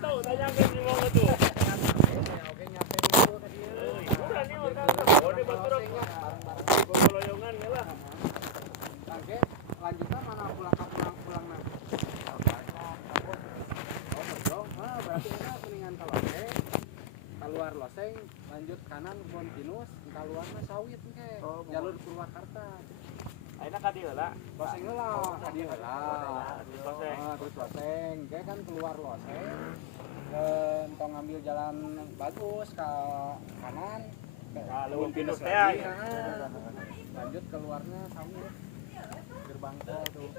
Tahu tanyakan di mana tuh. Oke nyampe dulu ke dia. Udah nih orang oh di baturok. Loyongan ya lah. Oke, lanjutnya mana pulang nanti. Oh, berdong. Ah, berarti enak mendingan kalau keluar Loseng, lanjut kanan kontinus, keluarnya sawit ke jalur Purwakarta. Aina ka dieu lah. Loseng lah, tadi lah. Loseng. Terus Loseng, dia kan keluar Loseng, entong ngambil jalan bagus ke kanan. Leuweung pinus teh. Lanjut keluarnya sawit. Gerbang tol tuh.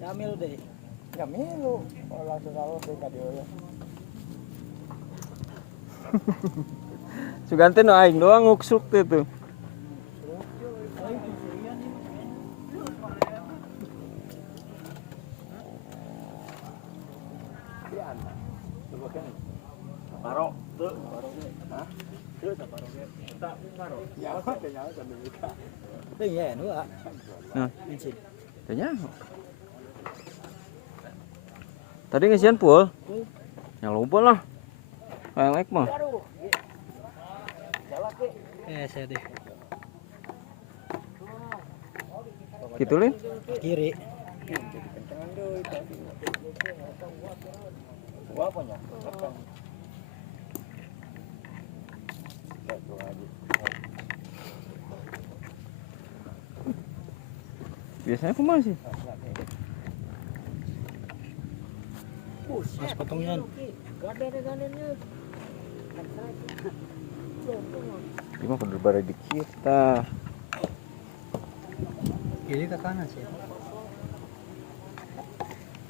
Jamil deh. Jamil lu, langsung tahu deh kadionya. Sugante no aing doang nguksuk tuh. Paro teu. Hah? Teu ta paro ge. Tak paro. Ya, kayaknya kan buka. Teuing ya nu ah. Nah, Bensin. tanya. Tadi ngisian pul. Ya lupa lah. Elek mah. Saya deh. Gitu lin. Kiri. Gua apanya? Biasanya aku masih. Mas potongnya. Ini mah kudu bare dikit tah. Kiri ke kanan sih.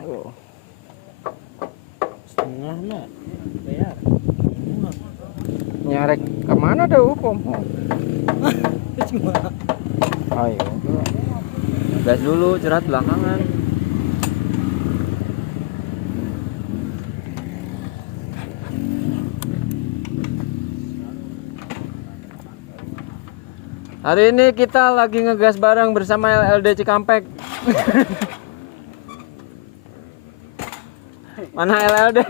Oh. Setengah mah. Bayar. Nyarek kemana dah hukum? Oh. Cuma. Ayo. Gas dulu, cerat belakangan. Hari ini kita lagi ngegas bareng bersama LLD Cikampek. Mana LLD?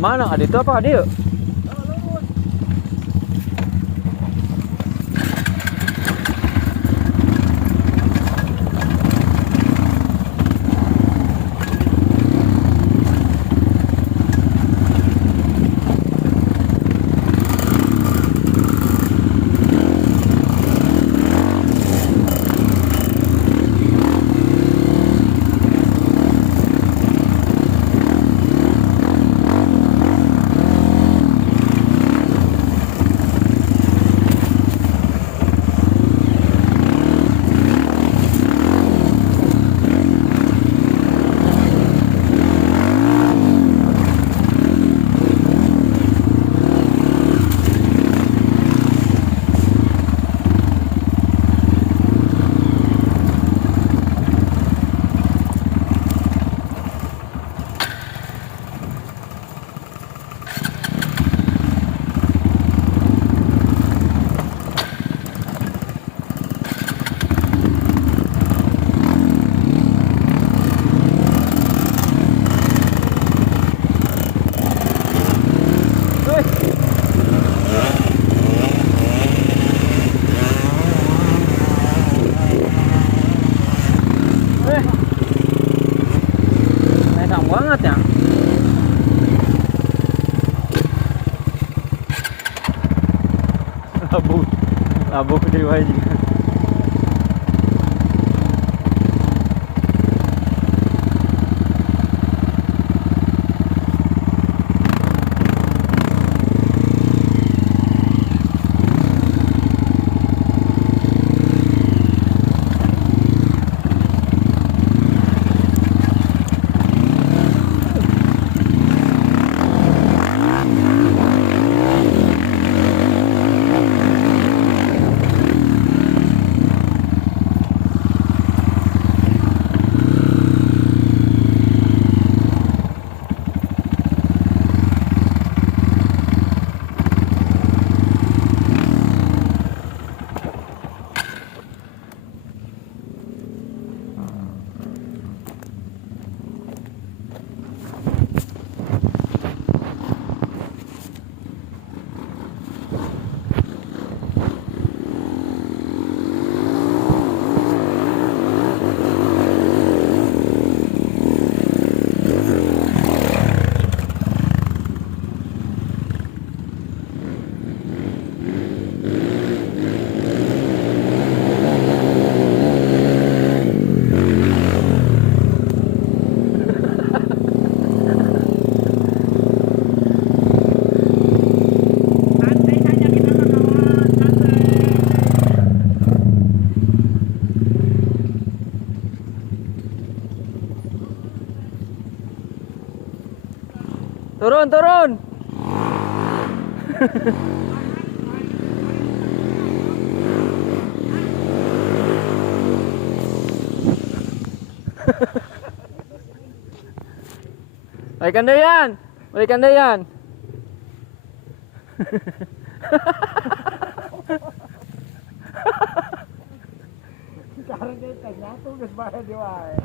Mana ada itu apa dia? Mesang banget ya. Labu gede wae juga. Turun, turun. Balikan Dayan. Balikan Dayan. Sekarang dia tanya tuh geus bae di wae.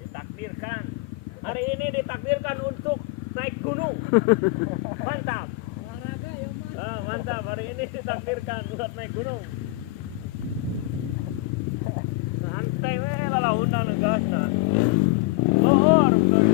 Ditakdirkan. Hari ini ditakdirkan untuk naik gunung. Mantap. Olahraga ya, Mas. Mantap. Hari ini ditakdirkan buat naik gunung. Santai we lalaunan gasna. Lohor betul.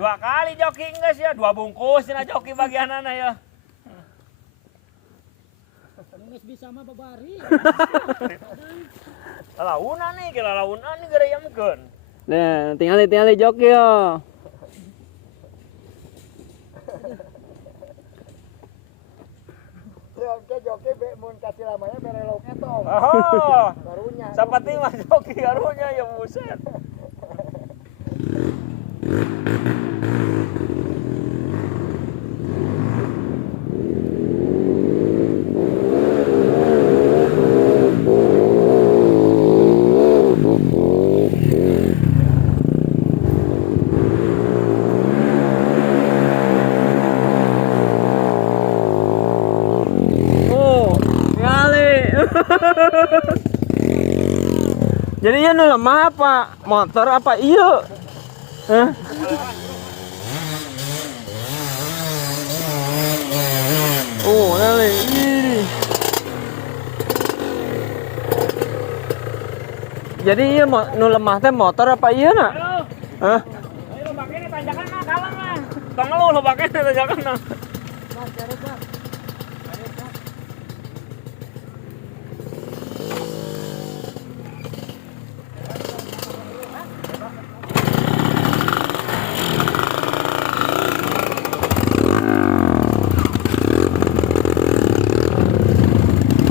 Dua kali joki enggak sih ya, 2 bungkus na joki bagian anak ya. Nggak bisa mah babari. Launan nih, kira launan nih gara yamkeun. Nah, tinggal joki yo. Joki be mun kasih lamanya berelok etong. Oh. Barunya. Seperti mah joki karunya ya buset. Jadinya nu lemah apa? Motor apa? Iya. Hah? Oh, nali. Jadi iya nu lemah teh motor apa iya nak? Ayo, Hah? ayo lo pakai nih tanjakan mah kalah mah. Tong lo pakai nih tanjakan mah.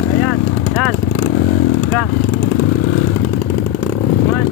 Ayan, yan. Udah. Mulai.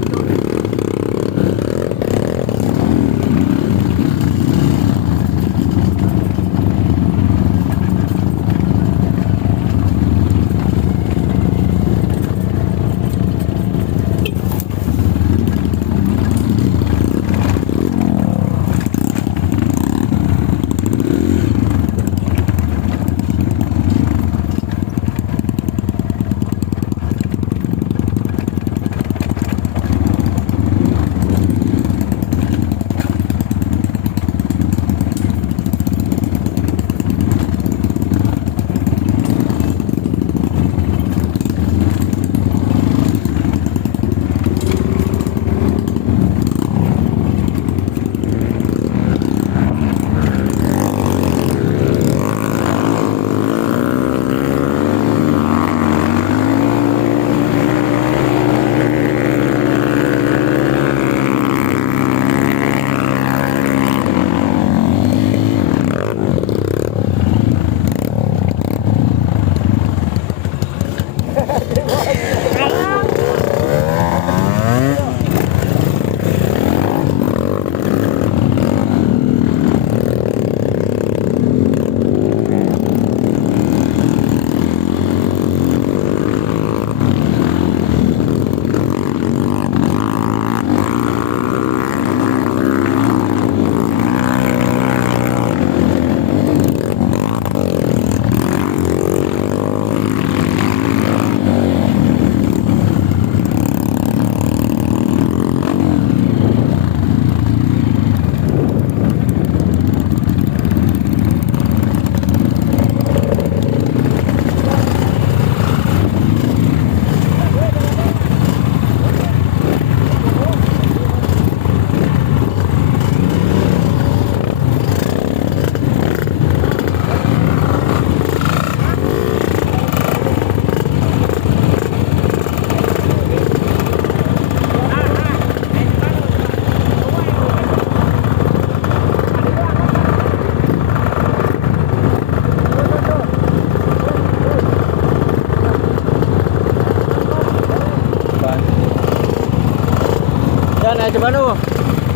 Ceban lu.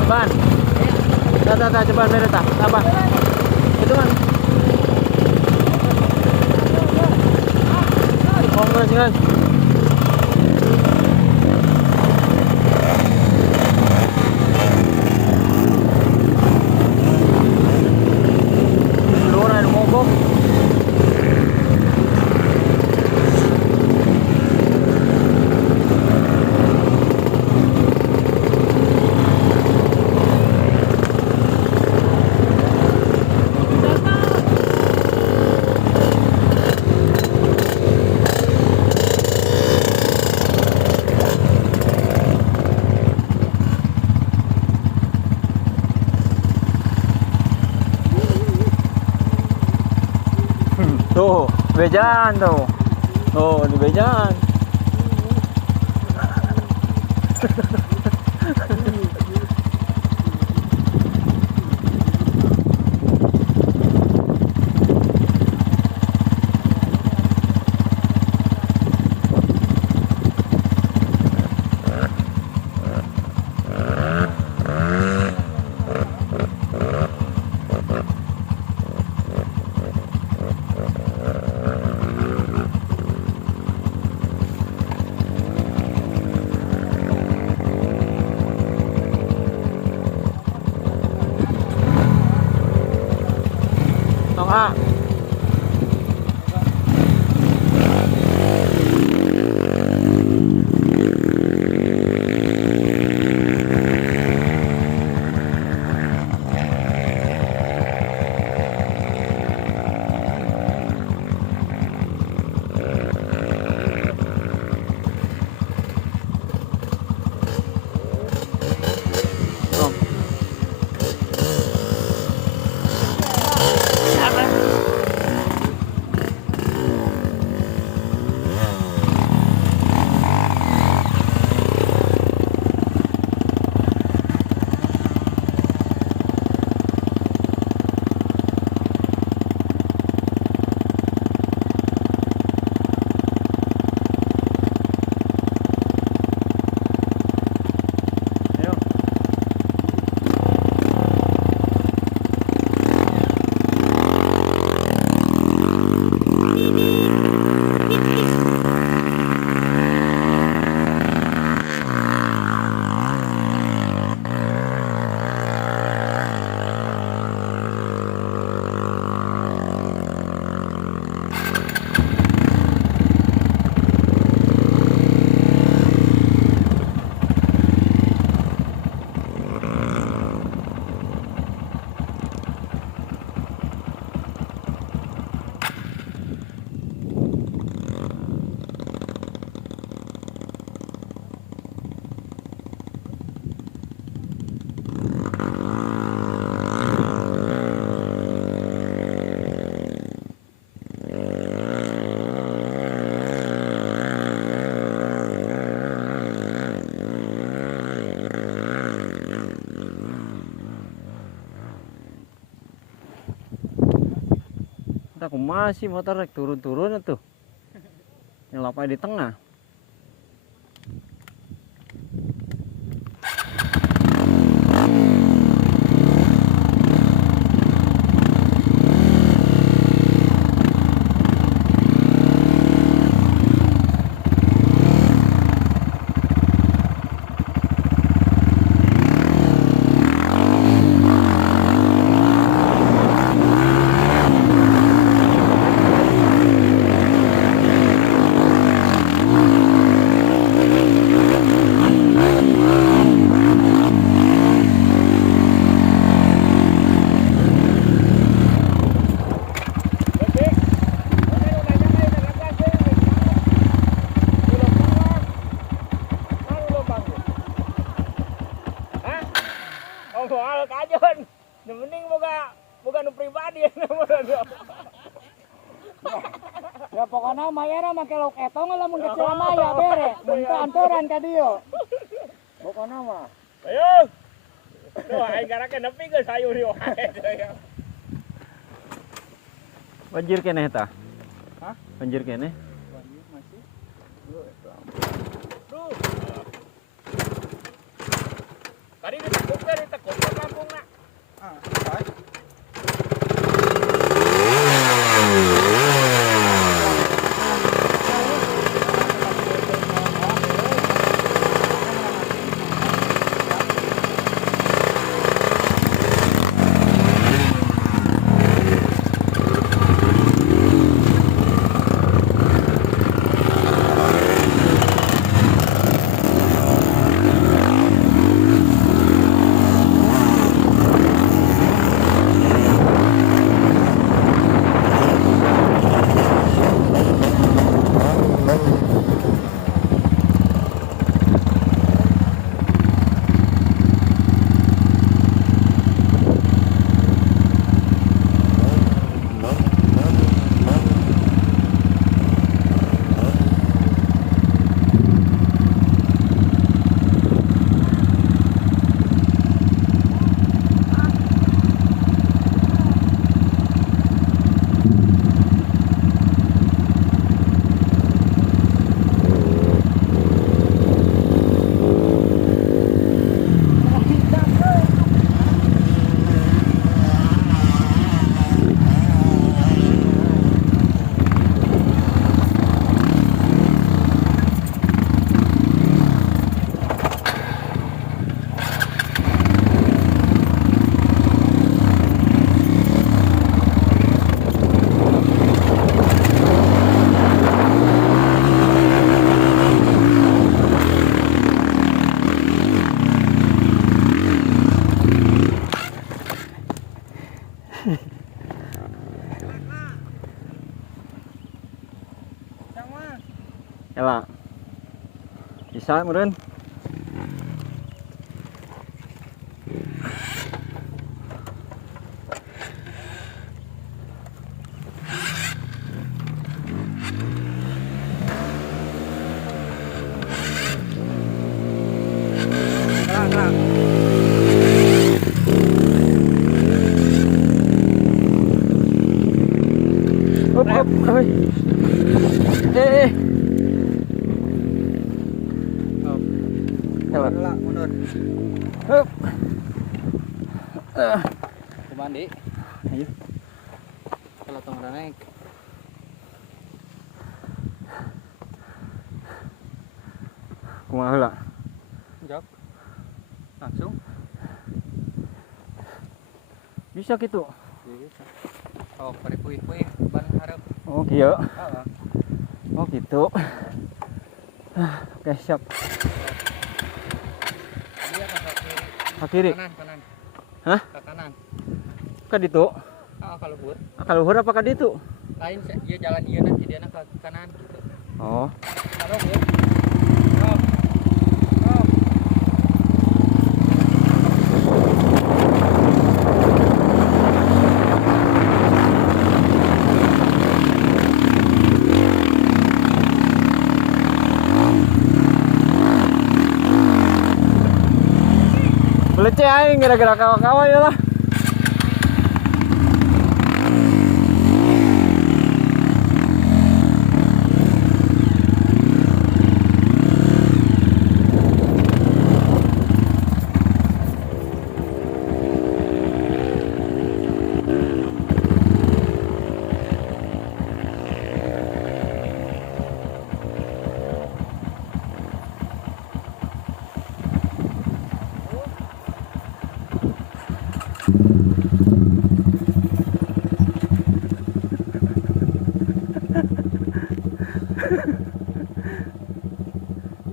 Ceban. Tata ceban mere ta. Apa? Itu kan. Kongres kan. Lu ada mogok. Tuh, bejaan tuh. Oh, di bejaan. Pak. masih motor rek turun-turun tuh. Nyelap di tengah. Soal kajon, mending boga nu pribadi Ya pokoknya mayana make lauk etong lamun ke Cilamaya bere. Mun teu antoran ka dieu. Pokoknya mah. Ayo. Tuh aing garake nepi geus sayur ieu wae. Banjir keneh tah? Hah? Banjir keneh? Banjir masih. Duh. Tadi ditekuk ke kampungna. Ah, baik. Ela. Bisa meureun. Hop, oi. Hop. Lah, mundur. Hop. Ku mandi. Ayo. Kalau tong naik. Kumaha heula? Jok. Langsung. Bisa gitu. Bisa. Oh, pari puih-puih ban hareup. Oh, kieu. Heeh. Oh, gitu. Oke, siap. Dia ke kiri. Ka kiri. Kanan. Hah? Ke kanan. Ka ditu. Ah, kalau luhur. Ka luhur apa ka ditu? Lain dia jalan ieu nanti dia ke kanan gitu. Oh. Kalau luhur. Oh. Oh. Leceh aing gara-gara kawa-kawa ya lah.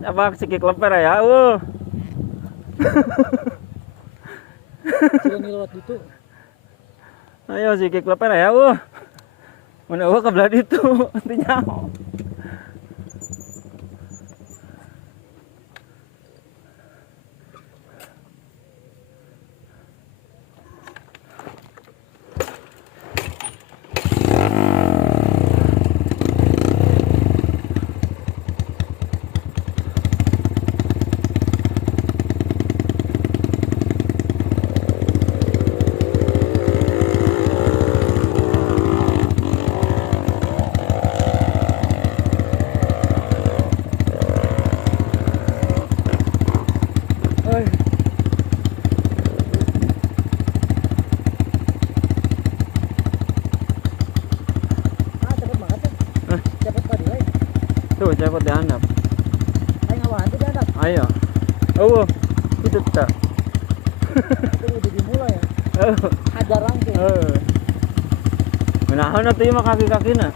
Apa sikik leper ya? Sini lewat itu. Ayo sikik leper ya? Mana kebelah itu? Artinya. Tuh cepet dihandap. Ayo ngawah itu diadap. Ayo. Itu tak. Itu udah dimulai ya. Hajar rangke. Menahan itu mah kaki-kakina.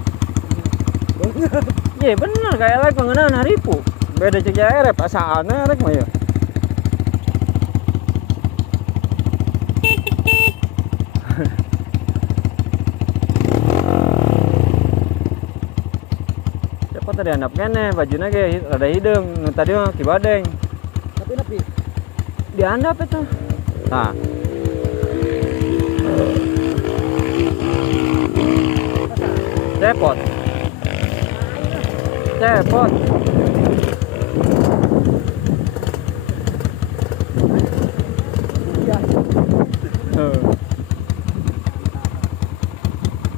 Iya bener kayak lek pengenahan haripu. Beda cek erep asaana rek mah ya. Cepat tadi handap kene bajunya kayak rada hidung. Tadi mah kibadeng. Tapi napi Dihandap itu. Nah. Cepot. Cepot. ya.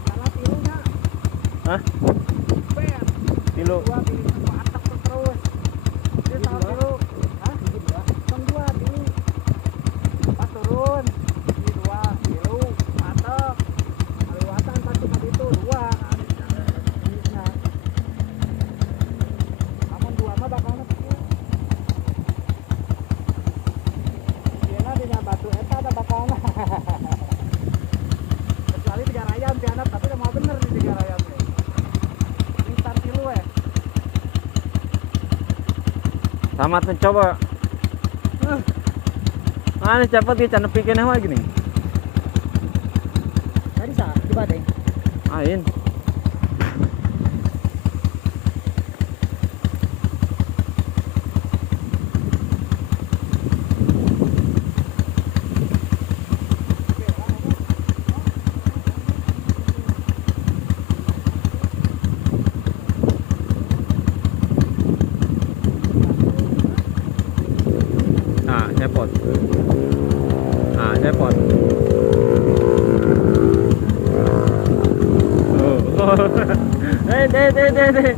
Salah tilunya. Hah? Ben. Tilu. Dua pilih atak terus. Dia tahu tilu. Hah? Tong dua tilu. Pas turun. Ini dua tilu atak. Lewatan pasti tadi itu dua. Nah. Namun dua mah bakal nepi. Dina dina batu eta ada bakalna. Kecuali tiga rayam si anak tapi udah mau bener nih tiga rayam nih. Ini tar tilu Tamat mencoba. Mana cepet dia can nepikin apa gini? Tadi sah di badeng. Ain. Cepot. Cepot. Deh.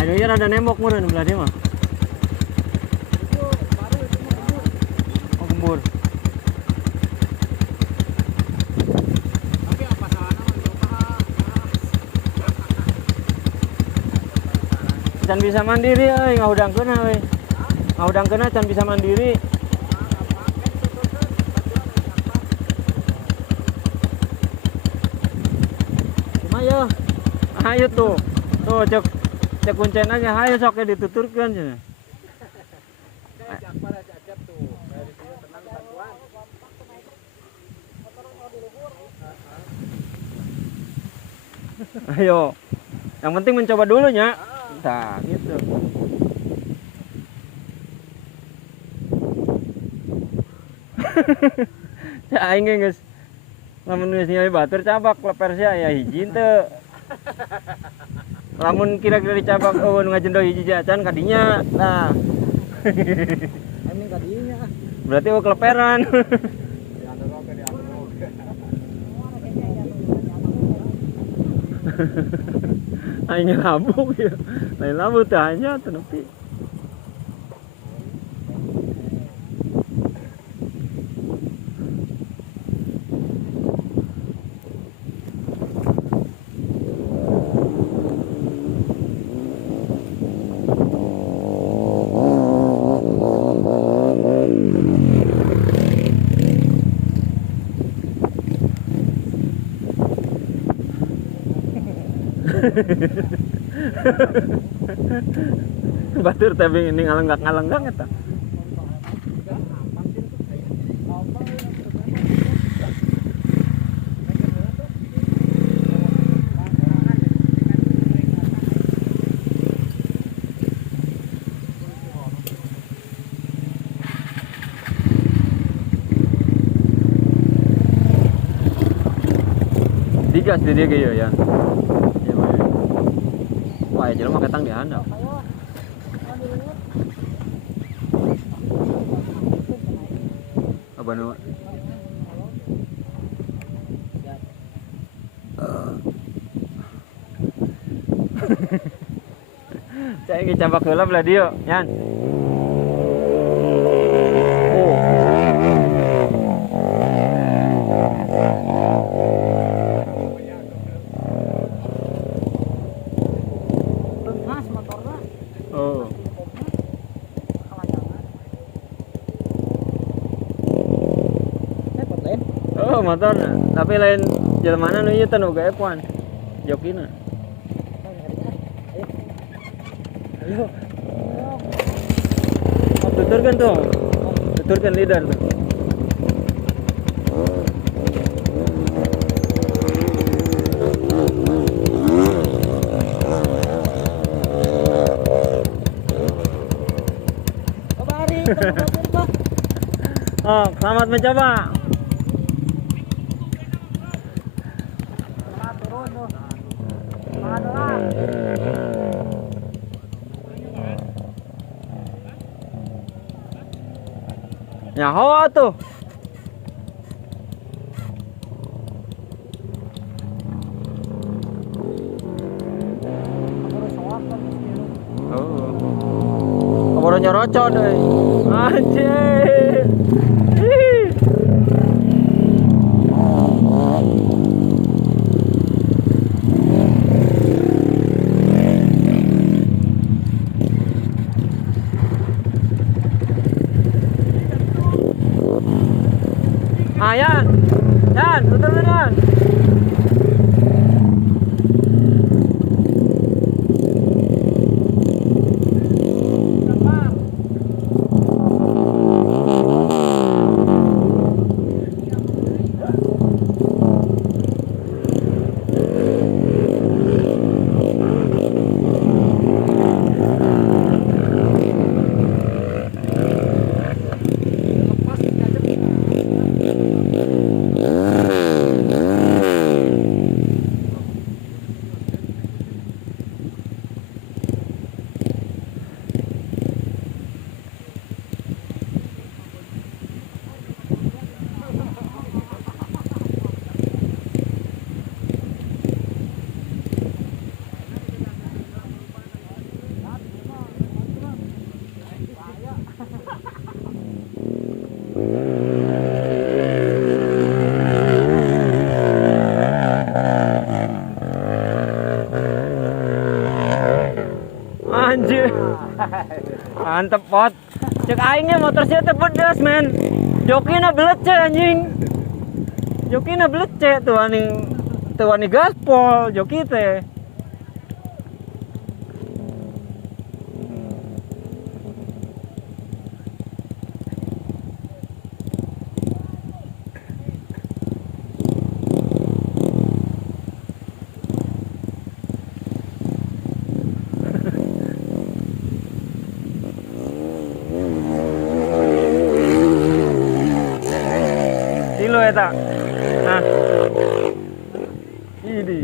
Ayo ya ada nembok meureun belah dia mah. Itu baru itu mau kebun. Oh gembur. Tapi apa salahnya mencoba? Can bisa mandiri euy ngahudangkeun euy. Ngahudangkeun can bisa mandiri. Cuma ya. Ayo tuh. Tuh cek kuncen aja hayo sok dituturkeun cenah. Jakbar aja tuh. Dari sini tenang bantuan. Ayo. Yang penting mencoba dulu nya. Nah, gitu. Ya aing geus lamun geus nyai batur cabak leper sia aya hiji teu. Lamun kira-kira dicabak nu ngajendo hiji jajan kadinya. Nah. Berarti oh keleperan. Aing labu ya. Lain labu tanya tuh nepi. Batur tapi ini ngalenggak eta. Digas dia kayak ya. Wah, jelema ketang di handap. Apa nu? Saya ingin campak heula belah dieu, Yan. Oh, motor tapi lain jelmana nu ieu teh nu F1. Jokina. Ayo. Oh, tuturkan tuh. Tuturkan leader tuh. Oh, selamat mencoba. Nyaho tuh. Oh. Kaboro nyoroco deh. Anjir. Yan, betul Yan. Anjir. Mantep pot. Cek aingnya motor saya teh pedas men. Jokina belece anjing. Jokina belece tuh wani gaspol joki teh. Kilo eta. Nah. Ini.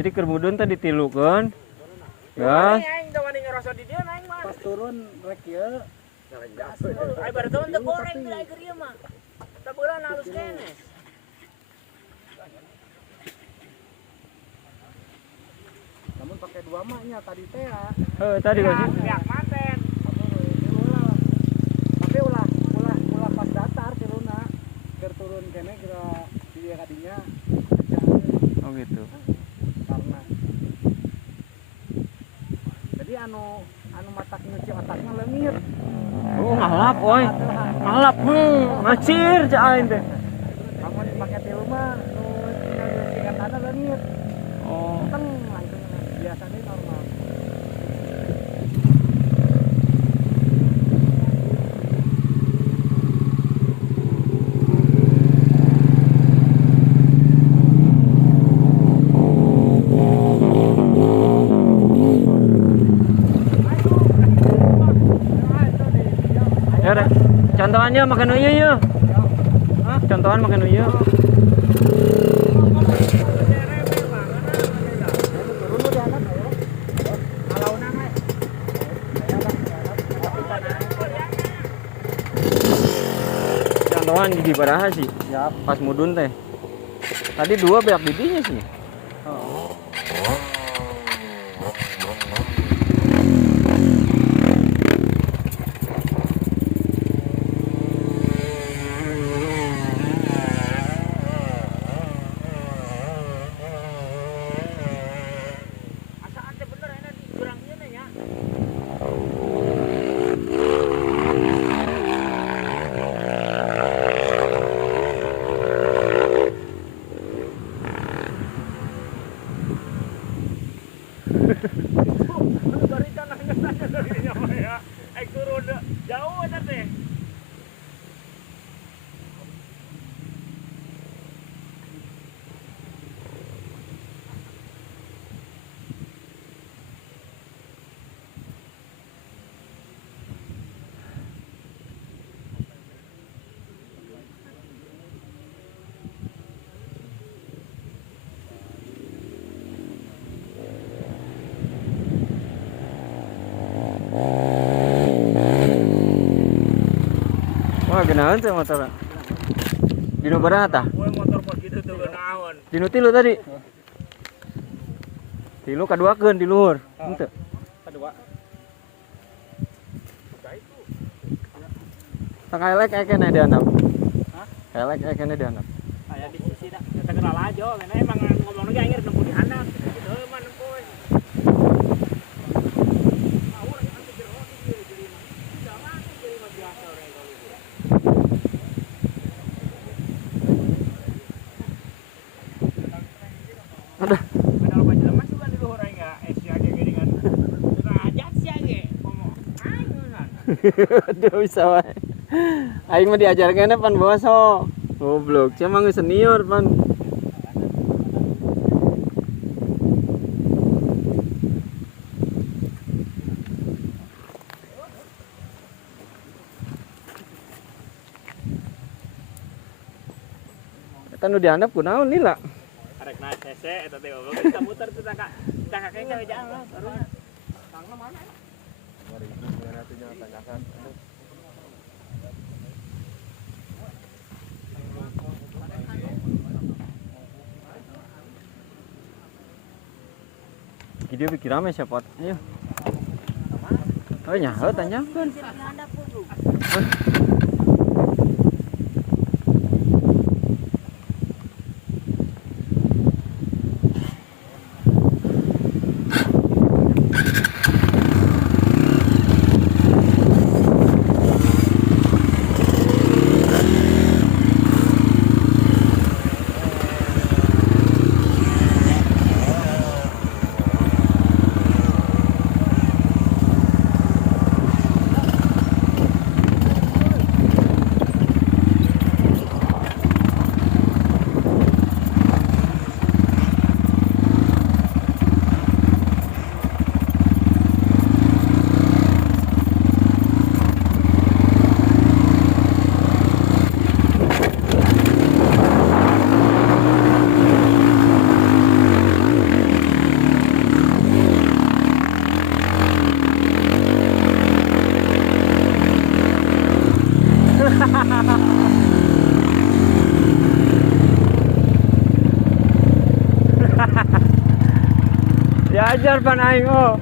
Jadi keur mudun teh ditilukeun. Gas. Aing teu wani ngerosot di dieu aing mah. Pas turun rek ieu Ai baru teu teu goreng teh aing keur ieu mah. Teu beulan halus kene. namun pakai 2 maknya tadi teh ya. Tadi Ya, Bos. pihak manten. Tapi ulah pas datar tiluna. Keur turun kene kira dia kadinya Oh gitu. karena jadi anu matak nyuci otaknya leungit. Oh ngalap oi. Ngalap ngacir cak aing teh. Kamu dipakai tilu mah nu nyuci katana leungit. Oh. Teng langsung biasanya normal. Ya udah. Contohannya makan uyuh yuk. Contohan makan uyuh. Turun udah anak ayo. Kalau nang Contohan di baraha sih. siap. Pas mudun teh. Tadi 2 beak didinya sih. Asaan teh bener enak di jurang ieu nya nya. Bari tanah ngetanya dari nya mah ya. Turun jauh eta teh. Wah, genahan teh motor. Dinu baraha tah? Moe motor pos gitu tuh naon. Dinu tilu tadi. Tilu kaduakeun di luhur. Henteu. Kedua. Tak elek ekene dianap. Elek ekene dianap. Aya di sisi dah. Eta kenal aja, karena emang ngomong lagi akhir nemu di handap. Gitu mah nempoy. Aduh. Padahal baju lemas juga di luhur aing ya. Si aja geuningan. Derajat si age. Ngomong aing ngeunan. Aduh bisa wae. Aing mah diajarkeun pan boso. Goblok, cia mah geus senior pan. Eta nu dihandap kunaon lila? Arek naik cc eta teh goblok kita muter teh tak kakek ka jalan baru. Tangna mana? Video bikin rame siapa? Ayo. Oh nyaho tanyakeun. ajar pan aing oh.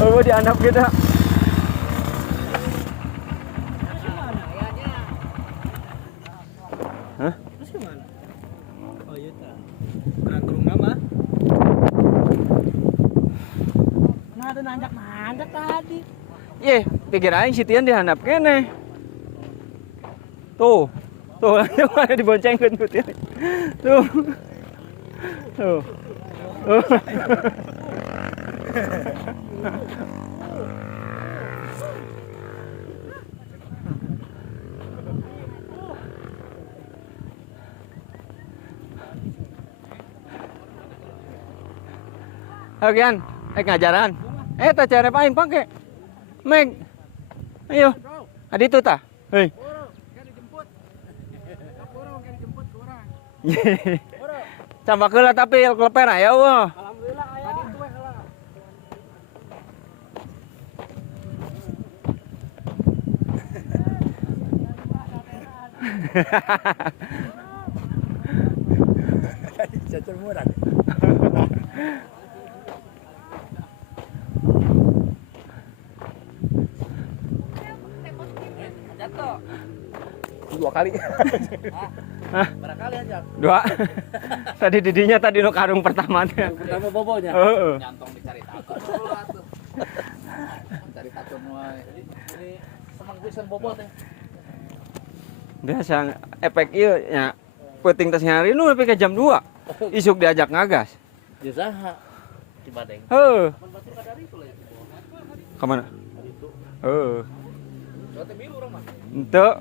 Oh, dianap kita. Hah? Terus gimana? Oh iya ta. Nangkrung nama. Nah, ada nanjak tadi. Ye, pikir aing si Tian dihandap kene. Tuh. Tuh, mana diboncengkeun ku Tian. Tuh. Tuh. Tuh. Okean, ngajaran. Tak cara aing pangke. Meg. Ayo. Adi itu tah. Hei. Sama keula tapi kleper aya wah. Alhamdulillah aya. Tadi tueh lah. Cacar murah. Dua kali. Hah? Berapa kali aja? Dua. Tadi didinya tadi nu karung pertamanya. Pertama bobonya. Heeh. Nyantong dicari takut. Cari takut wae. Ini semang pisan bobot ya. Biasa efek ieu nya. Peuting tes nyari nu nepi ka jam 2. Isuk diajak ngagas. Di saha? Di Badeng. Heuh. Batu kadari itu lah. Ka mana? Heuh. Sote biru urang mah. Henteu.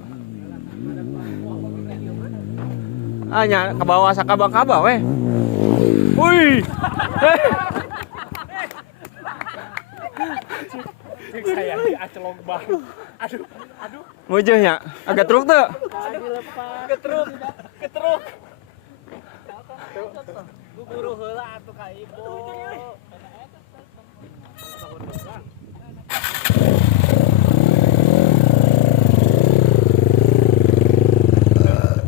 Nya ke bawah sakaba-kaba weh. Wih. Saya diacelong bang. Aduh. Mujehnya agak truk tuh. Ketruk. Guru heula atuh ka ibu.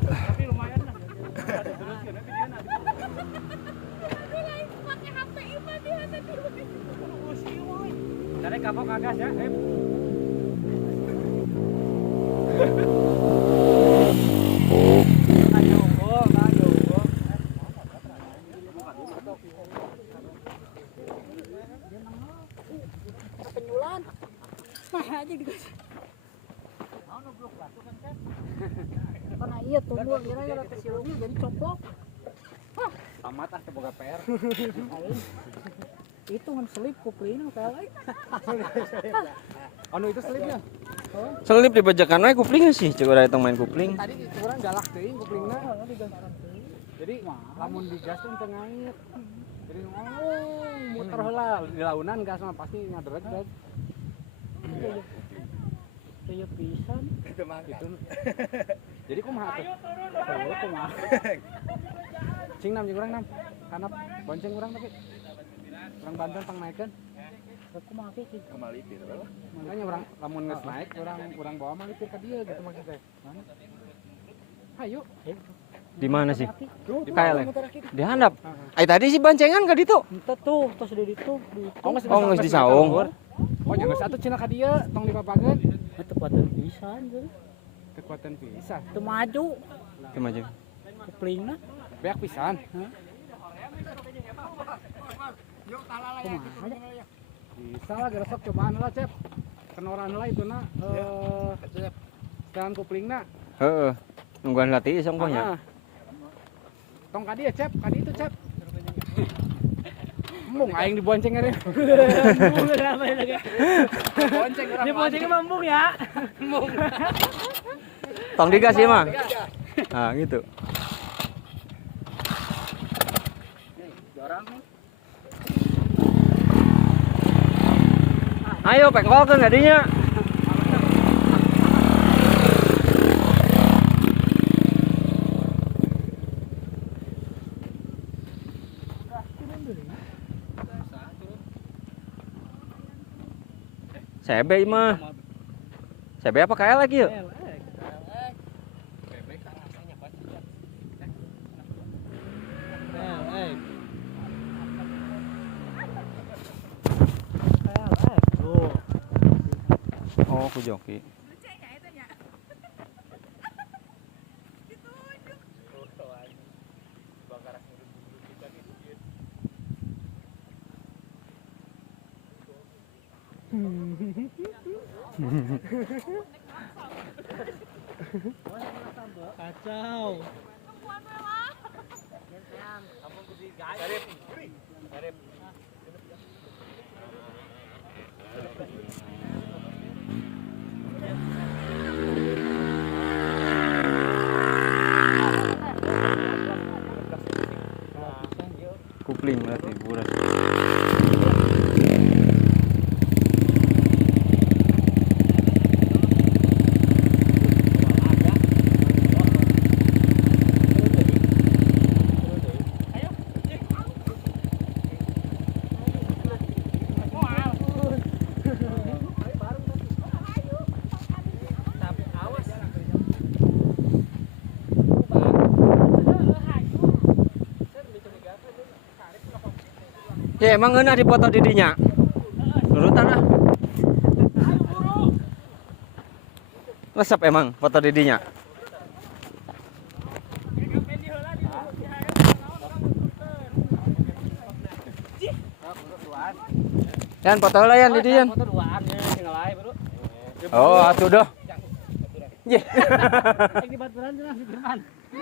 Tapi lumayan lah. Ada terus kan video nanti. Pakai HP iman di hati dulu. Dari kapok agas ya. Penyulan. Nah, aja dikasih. Karena iya tumbuh kira-kira ke silungnya jadi coplok. Tamat ah boga PR. Itu kan selip kupling kali. Anu itu slipnya. Selip di bajakan we kuplingnya sih, coba ada main kupling. Tadi kurang galak teuing kuplingna. Jadi lamun digas teh teu ngait. Jadi muter heula di launan gas mah pasti ngadreg-dreg. Kayak pisan. Itu mah Gitu. Jadi kumaha tuh? Saya kumaha. Cing nam jeung urang nam. Kanap bonceng urang tapi. Urang bantuan pang naikeun. Aku make sih. kemalipir lah. Makanya orang lamun geus naik urang bawa mah lipir ka dieu gitu maksud teh. Mana? Hayu. Di mana sih? Di Kayak dihandap. Ai tadi sih bancengan ka ditu. Entah tuh, terus di itu. Oh, Geus disaung. Oh, nya geus atuh cenah ka dieu tong dipapageun. Kekuatan pisan tuh. Kekuatan pisan. Itu maju Cuma aja. kuplingna. Beak pisan. Kumaha aja. Bisa lah geresok cobaan lah, Cep. Kenoran lah itu na setelan kuplingna. Heeh. Nungguan latih songkonya. Ah. Tong ka dieu, Cep. Ka dieu itu, Cep. Embung aing dibonceng ari. Bonceng urang. Dibonceng mambung ya. Tong digas ieu mah. Nah, gitu. Ayo pengkolkeun gadinya. CB mah. CB apa KL lagi yuk? Oh, ku joki. Kacau. Kupling berarti buras. Ya emang enak dipoto didinya. Nurutan ah. Resep emang foto didinya. Yan foto lah yan di dian. Foto duaan ya tinggal aja bro. Oh, atuh dah. Ye. Ini baturan cenah di depan.